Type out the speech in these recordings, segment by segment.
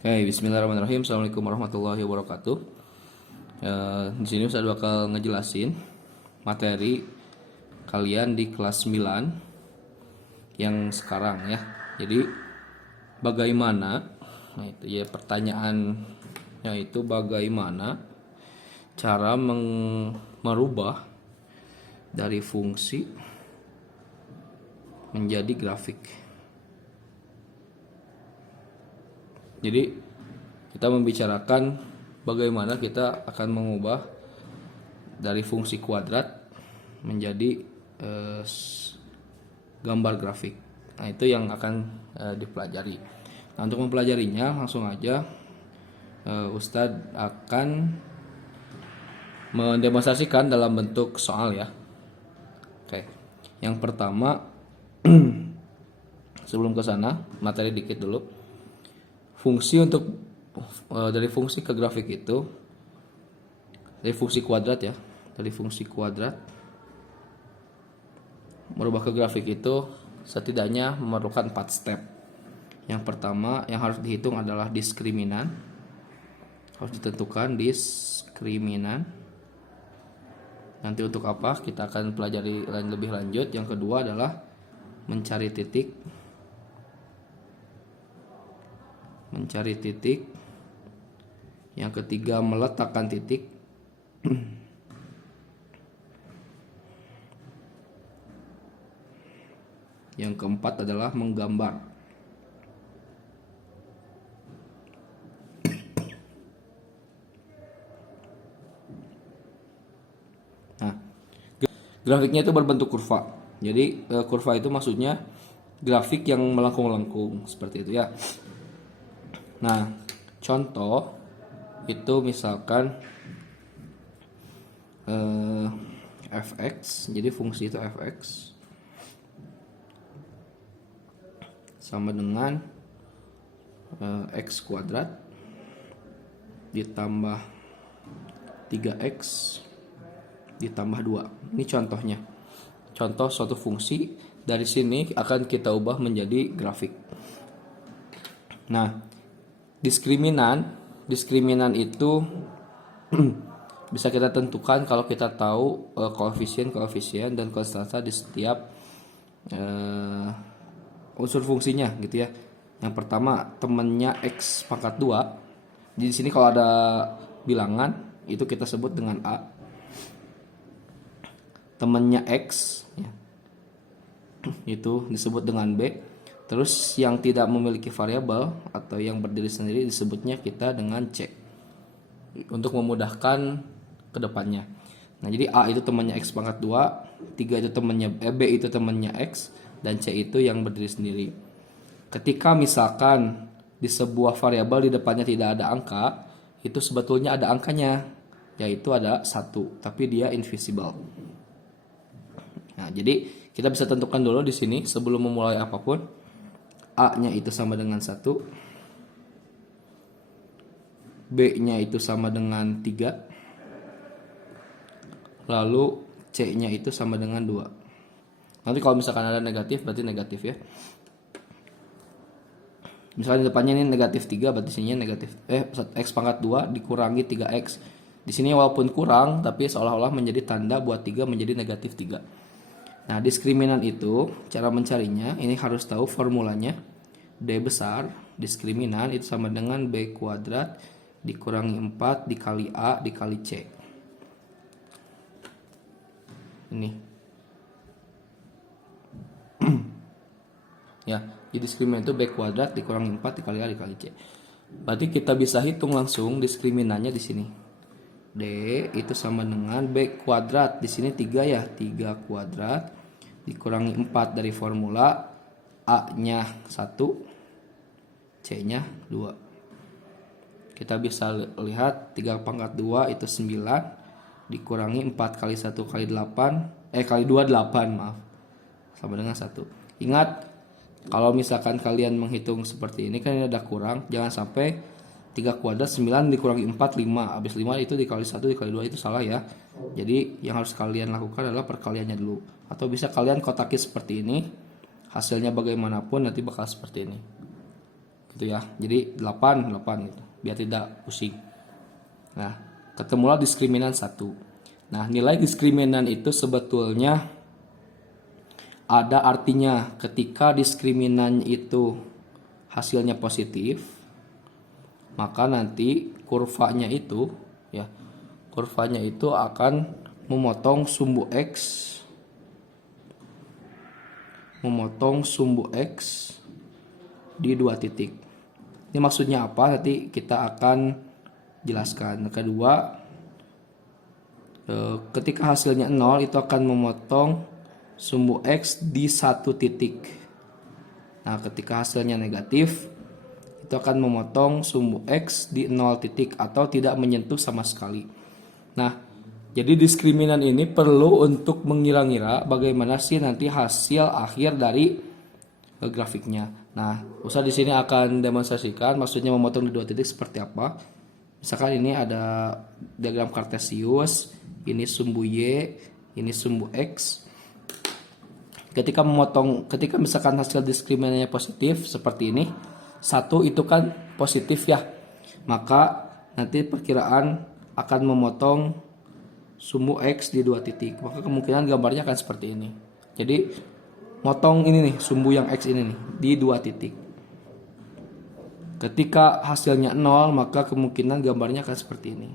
Oke, bismillahirrahmanirrahim. Assalamualaikum warahmatullahi wabarakatuh. Di sini Ustaz bakal ngejelasin materi kalian di kelas 9 yang sekarang ya. Jadi bagaimana? Nah, itu ya pertanyaannya itu bagaimana cara merubah dari fungsi menjadi grafik. Jadi kita membicarakan bagaimana kita akan mengubah dari fungsi kuadrat menjadi gambar grafik. Nah, itu yang akan dipelajari. Nah, untuk mempelajarinya langsung aja Ustadz akan mendemonstrasikan dalam bentuk soal ya. Oke. Yang pertama sebelum ke sana, materi dikit dulu. Fungsi untuk dari fungsi ke grafik itu dari fungsi kuadrat ya, dari fungsi kuadrat merubah ke grafik itu setidaknya memerlukan 4 step. Yang pertama yang harus dihitung adalah diskriminan, harus ditentukan diskriminan. Nanti untuk apa kita akan pelajari lebih lanjut. Yang kedua adalah mencari titik, yang ketiga meletakkan titik, yang keempat adalah menggambar. Nah, grafiknya itu berbentuk kurva. Jadi kurva itu maksudnya grafik yang melengkung-lengkung seperti itu ya. Nah, contoh itu misalkan fx, jadi fungsi itu fx sama dengan x kuadrat ditambah 3x ditambah 2. Ini contohnya. Contoh suatu fungsi, dari sini akan kita ubah menjadi grafik. Nah, diskriminan itu bisa kita tentukan kalau kita tahu koefisien dan konstanta di setiap unsur fungsinya gitu ya. Yang pertama temannya x pangkat 2. Di sini kalau ada bilangan itu kita sebut dengan A. Temannya x ya, itu disebut dengan B. Terus yang tidak memiliki variabel atau yang berdiri sendiri disebutnya kita dengan C. Untuk memudahkan ke depannya. Nah, jadi A itu temannya X pangkat 2, 3 itu temannya B itu temannya X, dan C itu yang berdiri sendiri. Ketika misalkan di sebuah variabel di depannya tidak ada angka, itu sebetulnya ada angkanya, yaitu ada 1, tapi dia invisible. Nah, jadi kita bisa tentukan dulu di sini sebelum memulai apapun. A-nya itu sama dengan 1, B-nya itu sama dengan 3, lalu C-nya itu sama dengan 2. Nanti kalau misalkan ada negatif berarti negatif ya. Misalnya di depannya ini negatif 3, berarti sininya negatif X pangkat 2 dikurangi 3X. Di sini walaupun kurang tapi seolah-olah menjadi tanda buat 3 menjadi negatif 3. Nah, diskriminan itu cara mencarinya ini harus tahu formulanya. D besar diskriminan itu sama dengan B kuadrat dikurangi 4 dikali A dikali C. Ini ya, jadi diskriminan itu B kuadrat dikurangi 4 dikali A dikali C. Berarti kita bisa hitung langsung diskriminannya di sini. D itu sama dengan B kuadrat, di sini 3 ya, 3 kuadrat dikurangi 4 dari formula, A-nya 1, C-nya 2. Kita bisa lihat 3 pangkat 2 itu 9 dikurangi 4 kali 1 kali 8 kali 2 8 maaf, sama dengan 1. Ingat, kalau misalkan kalian menghitung seperti ini kan ini ada kurang, jangan sampai 3 kuadrat 9 dikurangi 4 5, habis 5 itu dikali 1 dikali 2 itu salah ya. Jadi yang harus kalian lakukan adalah perkaliannya dulu, atau bisa kalian kotaki seperti ini, hasilnya bagaimanapun nanti bakal seperti ini. gitu ya. Jadi 8 gitu, biar tidak pusing. Nah, ketemulah diskriminan 1. Nah, nilai diskriminan itu sebetulnya ada artinya. Ketika diskriminan itu hasilnya positif, maka nanti kurvanya itu ya, kurvanya itu akan memotong sumbu X di 2 titik. Ini maksudnya apa? Nanti kita akan jelaskan. Kedua, ketika hasilnya 0 itu akan memotong sumbu X di 1 titik. Nah, ketika hasilnya negatif itu akan memotong sumbu X di 0 titik atau tidak menyentuh sama sekali. Nah, jadi diskriminan ini perlu untuk mengira-ngira bagaimana sih nanti hasil akhir dari grafiknya. Nah, Ustaz di sini akan demonstrasikan maksudnya memotong di 2 titik seperti apa. Misalkan ini ada diagram kartesius, ini sumbu Y, ini sumbu X. Ketika misalkan hasil diskriminannya positif seperti ini, 1 itu kan positif ya, maka nanti perkiraan akan memotong sumbu X di 2 titik. Maka kemungkinan gambarnya akan seperti ini. Jadi motong ini nih, sumbu yang X ini nih di 2 titik. Ketika hasilnya 0, maka kemungkinan gambarnya akan seperti ini.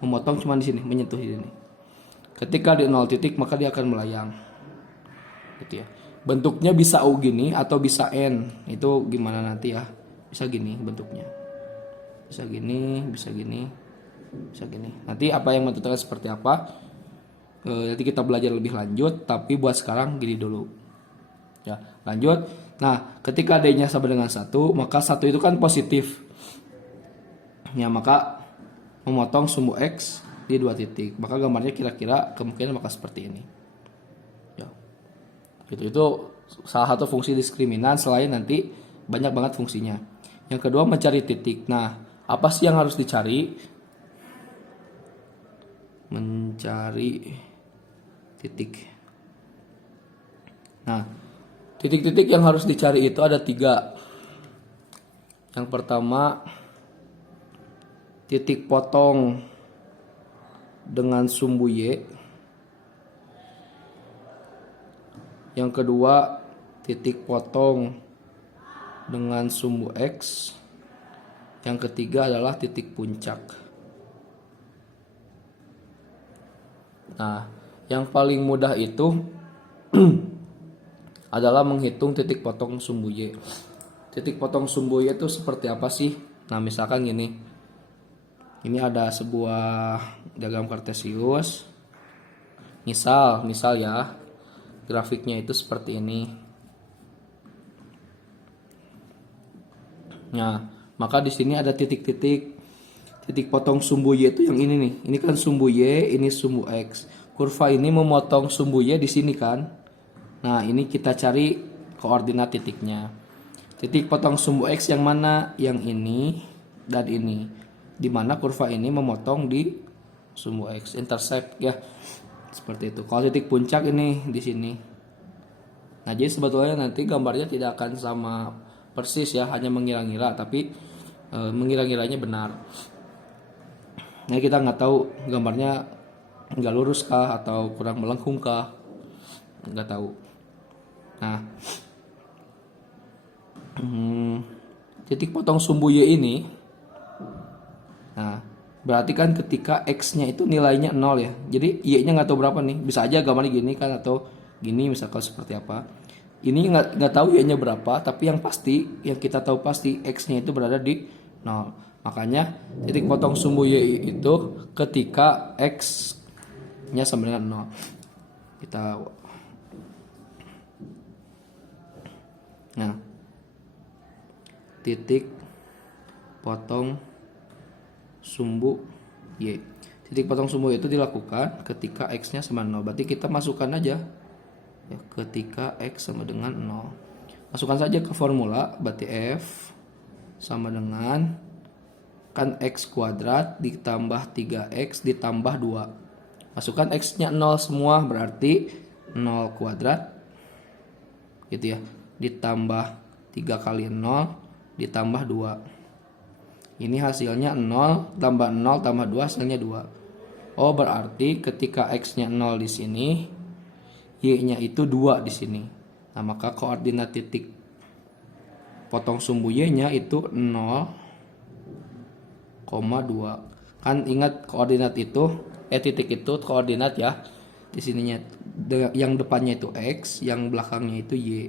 Memotong cuma di sini, menyentuh di sini. Ketika di 0 titik, maka dia akan melayang. Gitu ya. Bentuknya bisa U gini atau bisa N. Itu gimana nanti ya. Bisa gini bentuknya. Bisa gini, bisa gini, bisa gini. Nanti apa yang menentukan seperti apa? Nanti kita belajar lebih lanjut, tapi buat sekarang gini dulu. Ya, lanjut. Nah, ketika D-nya sama dengan 1, maka 1 itu kan positif. Ya, maka memotong sumbu X di 2 titik. Maka gambarnya kira-kira kemungkinan bakal seperti ini. Ya. Gitu. Itu salah satu fungsi diskriminan, selain nanti banyak banget fungsinya. Yang kedua, mencari titik. Nah, apa sih yang harus dicari? Mencari titik. Nah, titik-titik yang harus dicari itu ada 3. Yang pertama, titik potong dengan sumbu Y. Yang kedua, titik potong dengan sumbu X. Yang ketiga adalah titik puncak. Nah, yang paling mudah itu adalah menghitung titik potong sumbu Y. Titik potong sumbu Y itu seperti apa sih? Nah, misalkan gini. Ini ada sebuah diagram kartesius. Misal ya, grafiknya itu seperti ini. Nah, maka di sini ada titik-titik. Titik potong sumbu Y itu yang ini nih. Ini kan sumbu Y, ini sumbu X. Kurva ini memotong sumbu Y di sini kan. Nah, ini kita cari koordinat titiknya. Titik potong sumbu X yang mana? Yang ini dan ini. Di mana kurva ini memotong di sumbu X, intercept ya. Seperti itu. Kalau titik puncak ini di sini. Nah, jadi sebetulnya nanti gambarnya tidak akan sama persis ya, hanya mengira-ngira, tapi mengira-ngiranya benar. Nah, kita nggak tahu gambarnya nggak lurus kah atau kurang melengkung kah, nggak tahu. Nah, titik potong sumbu Y ini, nah berarti kan ketika X-nya itu nilainya 0 ya, jadi Y-nya nggak tahu berapa nih, bisa aja gambarnya gini kan atau gini misalkan seperti apa. Ini nggak tahu Y-nya berapa, tapi yang pasti, yang kita tahu pasti X-nya itu berada di 0. Makanya titik potong sumbu Y itu ketika X-nya sama dengan 0. Kita Nah, titik potong sumbu Y. Titik potong sumbu Y itu dilakukan ketika X-nya sama 0. Berarti kita masukkan aja ya, ketika X sama dengan 0. Masukkan saja ke formula, berarti F sama dengan kan X kuadrat ditambah 3X ditambah 2. Masukkan X-nya 0 semua, berarti 0 kuadrat gitu ya, ditambah 3 kali 0 ditambah 2. Ini hasilnya 0 tambah 0 tambah 2 hasilnya 2. Oh, berarti ketika X-nya 0 di sini, Y-nya itu 2 di sini. Nah, maka koordinat titik potong sumbu Y-nya itu 0,2. Kan ingat koordinat itu, titik itu koordinat ya. Di sininya yang depannya itu X, yang belakangnya itu Y.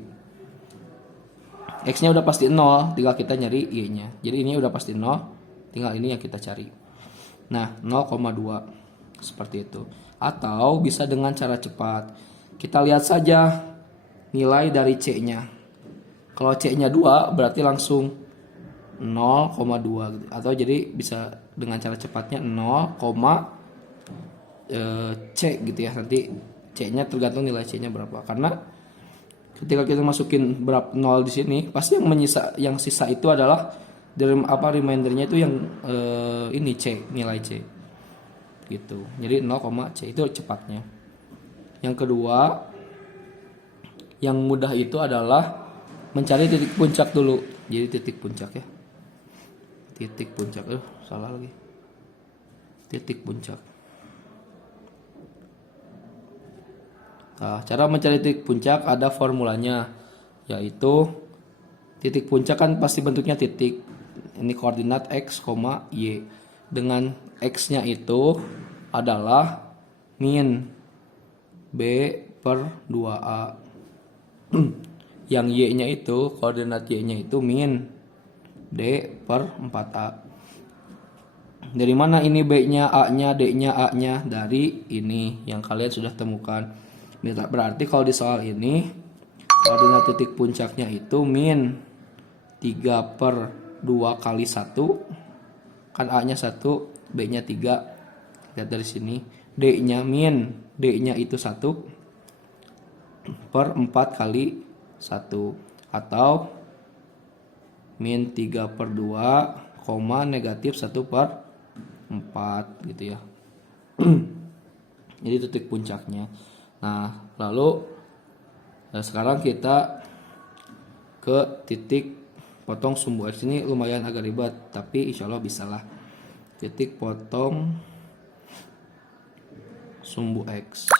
X-nya udah pasti 0, tinggal kita nyari Y-nya. Jadi ini udah pasti 0, tinggal ini yang kita cari. Nah, 0,2 seperti itu. Atau bisa dengan cara cepat. Kita lihat saja nilai dari C-nya. Kalau C-nya 2 berarti langsung 0,2 gitu. Atau jadi bisa dengan cara cepatnya 0, C gitu ya. Nanti C-nya tergantung nilai C-nya berapa. Karena ketika kita masukin berapa 0 di sini, pasti yang sisa itu adalah remindernya itu yang ini C, nilai C. Gitu. Jadi 0, C itu cepatnya. Yang kedua, yang mudah itu adalah mencari titik puncak dulu. Jadi titik puncak ya. Titik puncak. Salah lagi. Titik puncak. Nah, cara mencari titik puncak ada formulanya, yaitu titik puncak kan pasti bentuknya titik. Ini koordinat X, Y. Dengan X-nya itu adalah min B per 2A. Yang Y-nya itu, koordinat Y-nya itu min D per 4A. Dari mana ini B-nya, A-nya, D-nya, A-nya? Dari ini yang kalian sudah temukan. Berarti kalau di soal ini, koordinat titik puncaknya itu min 3 per 2 kali 1. Kan A-nya 1, B-nya 3. Lihat dari sini. D-nya itu 1 per 4 kali 1. Atau min 3 per 2, negatif 1 per 4 gitu ya. Jadi titik puncaknya. Nah, lalu sekarang kita ke titik potong sumbu X. Ini lumayan agak ribet, tapi insya Allah bisa lah. Titik potong sumbu X.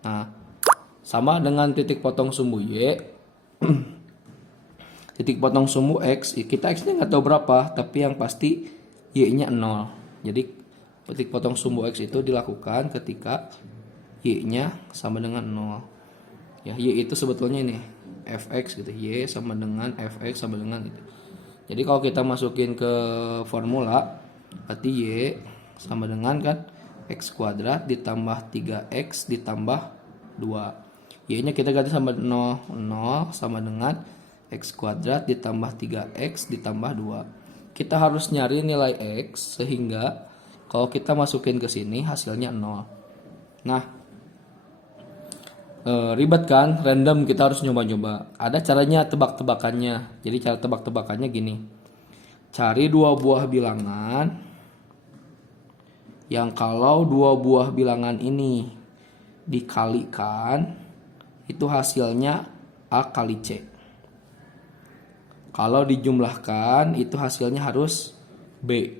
Nah, sama dengan titik potong sumbu Y. Titik potong sumbu X, kita X-nya nggak tahu berapa, tapi yang pasti Y-nya 0. Jadi titik potong sumbu X itu dilakukan ketika Y-nya sama dengan 0. Ya, Y itu sebetulnya ini fx gitu. Y sama dengan fx sama dengan itu. Jadi kalau kita masukin ke formula, berarti Y sama dengan kan X kuadrat ditambah 3X ditambah 2. Y-nya kita ganti sama 0. 0 sama dengan X kuadrat ditambah 3X ditambah 2. Kita harus nyari nilai X sehingga kalau kita masukin ke sini hasilnya 0. Nah, ribet kan, random, kita harus nyoba-nyoba. Ada caranya tebak-tebakannya. Jadi cara tebak-tebakannya gini. Cari dua buah bilangan yang kalau dua buah bilangan ini dikalikan itu hasilnya A kali C. Kalau dijumlahkan itu hasilnya harus B.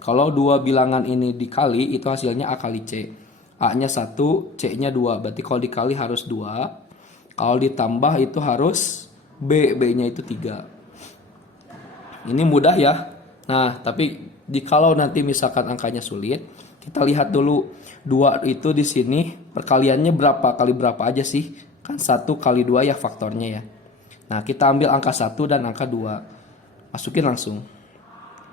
Kalau dua bilangan ini dikali itu hasilnya A kali C. A-nya 1, C-nya 2. Berarti kalau dikali harus 2. Kalau ditambah itu harus B. B-nya itu 3. Ini mudah ya. Nah, tapi kalau nanti misalkan angkanya sulit, kita lihat dulu 2 itu di sini perkaliannya berapa kali berapa aja sih? Kan 1 kali 2 ya faktornya ya. Nah, kita ambil angka 1 dan angka 2. Masukin langsung.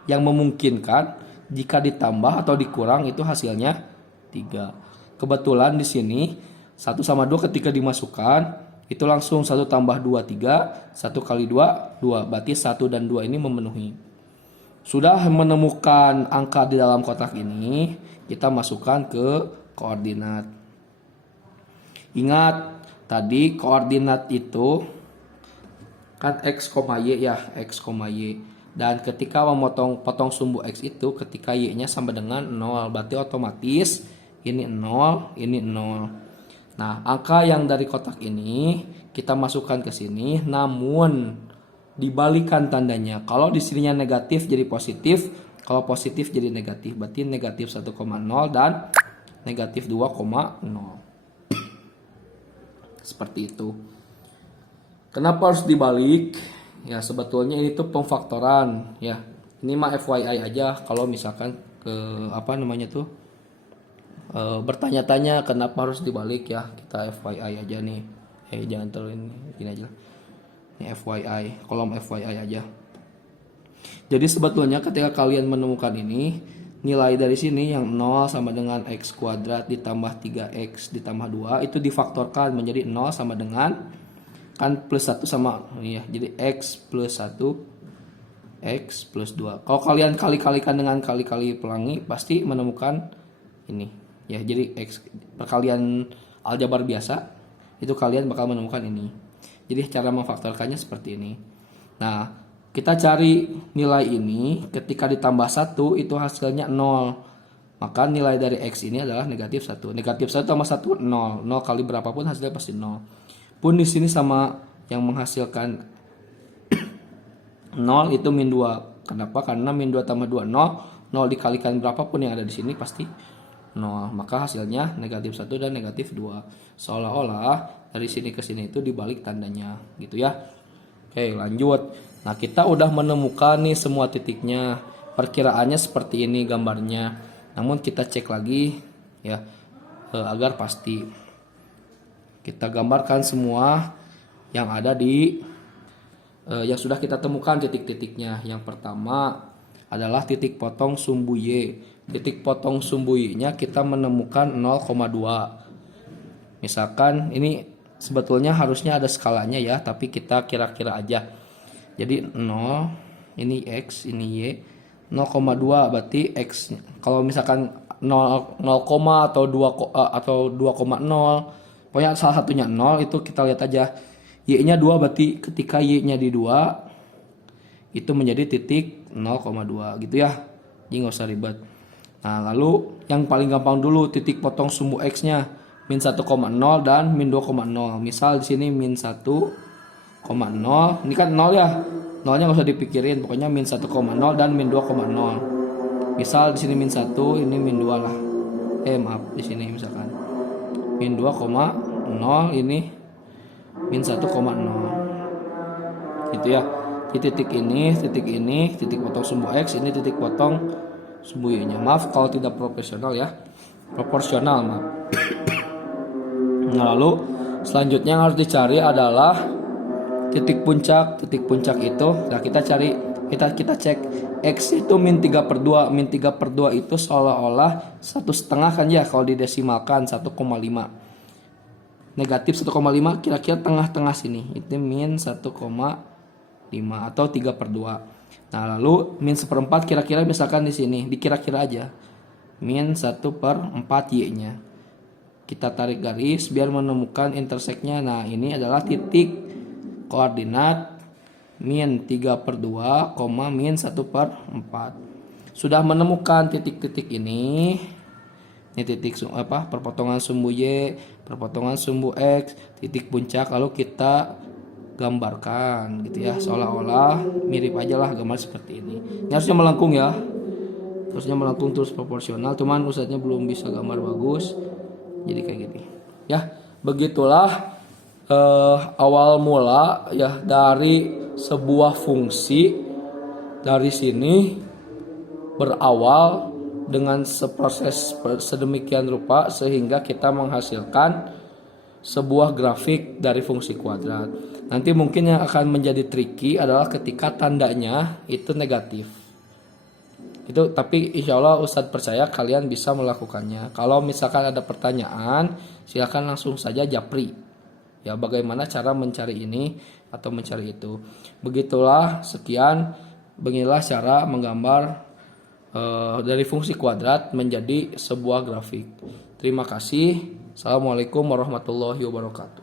Yang memungkinkan jika ditambah atau dikurang itu hasilnya 3. Kebetulan di sini 1 sama 2 ketika dimasukkan itu langsung 1 tambah 2 3, 1 kali 2 2. Berarti 1 dan 2 ini memenuhi. Sudah menemukan angka di dalam kotak ini, kita masukkan ke koordinat. Ingat tadi koordinat itu kan X, Y ya, X, Y. Dan ketika potong sumbu X itu ketika Y-nya sama dengan 0, berarti otomatis ini 0, ini 0. Nah, angka yang dari kotak ini kita masukkan ke sini, namun dibalikan tandanya. Kalau di sininya negatif jadi positif, kalau positif jadi negatif. Berarti negatif 1,0 dan negatif 2,0. Seperti itu. Kenapa harus dibalik? Ya sebetulnya ini tuh pemfaktoran ya. Ini mah FYI aja kalau misalkan ke apa namanya tuh bertanya-tanya kenapa harus dibalik ya, kita FYI aja nih. Jangan terlalu ini aja. Ini FYI, kolom FYI aja. Jadi sebetulnya ketika kalian menemukan ini, nilai dari sini yang 0 sama dengan x kuadrat ditambah 3x ditambah 2 itu difaktorkan menjadi 0 sama dengan kan plus 1 sama ya. Jadi x plus 1 x plus 2. Kalau kalian kali-kalikan dengan kali-kali pelangi pasti menemukan ini ya. Jadi x perkalian aljabar biasa itu kalian bakal menemukan ini. Jadi cara memfaktorkannya seperti ini. Nah, kita cari nilai ini ketika ditambah 1 itu hasilnya 0. Maka nilai dari X ini adalah negatif 1. Negatif 1 tambah 1 0. 0 kali berapapun hasilnya pasti 0. Pun di sini sama yang menghasilkan 0 itu min 2. Kenapa? Karena min 2 tambah 2 0. 0 dikalikan berapapun yang ada di sini pasti 0. Maka hasilnya negatif 1 dan negatif 2. Seolah-olah dari sini ke sini itu dibalik tandanya gitu ya. Oke, lanjut. Nah, kita udah menemukan nih semua titiknya. Perkiraannya seperti ini gambarnya. Namun kita cek lagi ya agar pasti. Kita gambarkan semua yang ada di yang sudah kita temukan titik-titiknya. Yang pertama adalah titik potong sumbu Y. Titik potong sumbu Y-nya kita menemukan 0,2. Misalkan ini sebetulnya harusnya ada skalanya ya, tapi kita kira-kira aja. Jadi 0, ini X, ini Y, 0,2 berarti X. Kalau misalkan 0, atau 2,0, pokoknya salah satunya 0 itu kita lihat aja. Y-nya 2 berarti ketika Y-nya di 2 itu menjadi titik 0,2 gitu ya. Jadi nggak usah ribet. Nah, lalu yang paling gampang dulu titik potong sumbu X-nya. Min 1,0 dan min 2,0. Misal di sini min 1,0. Ini kan 0 ya. 0-nya nggak usah dipikirin. Pokoknya min 1,0 dan min 2,0. Misal di sini min 1, ini min 2 lah. Maaf, di sini misalkan min 2,0, ini min 1,0. Gitu ya. Di titik ini, titik potong sumbu X, ini titik potong sumbu Y-nya. Maaf kalau tidak profesional ya. Proporsional, maaf. Nah, lalu selanjutnya yang harus dicari adalah titik puncak. Titik puncak itu, nah kita cari, kita cek X itu min 3/2. Min 3/2 itu seolah-olah 1,5 kan ya, kalau didesimalkan 1,5. Negatif 1,5 kira-kira tengah-tengah sini. Itu min 1,5 atau 3/2. Nah, lalu min 1/4 kira-kira misalkan di sini, dikira-kira aja. Min 1/4 Y-nya. Kita tarik garis biar menemukan interseknya. Nah, ini adalah titik koordinat min 3/2, min 1/4. Sudah menemukan titik-titik ini. Ini titik perpotongan sumbu Y, perpotongan sumbu X, titik puncak, lalu kita gambarkan gitu ya. Seolah-olah mirip aja lah gambar seperti ini. Ini harusnya melengkung ya. Harusnya melengkung terus proporsional, cuman ustadznya belum bisa gambar bagus. Jadi kayak gini ya. Begitulah awal mula ya dari sebuah fungsi. Dari sini berawal dengan seproses sedemikian rupa sehingga kita menghasilkan sebuah grafik dari fungsi kuadrat. Nanti mungkin yang akan menjadi tricky adalah ketika tandanya itu negatif. Itu tapi insya Allah Ustadz percaya kalian bisa melakukannya. Kalau misalkan ada pertanyaan, silakan langsung saja japri. Ya, bagaimana cara mencari ini atau mencari itu. Begitulah, sekian. Beginilah cara menggambar dari fungsi kuadrat menjadi sebuah grafik. Terima kasih. Assalamualaikum warahmatullahi wabarakatuh.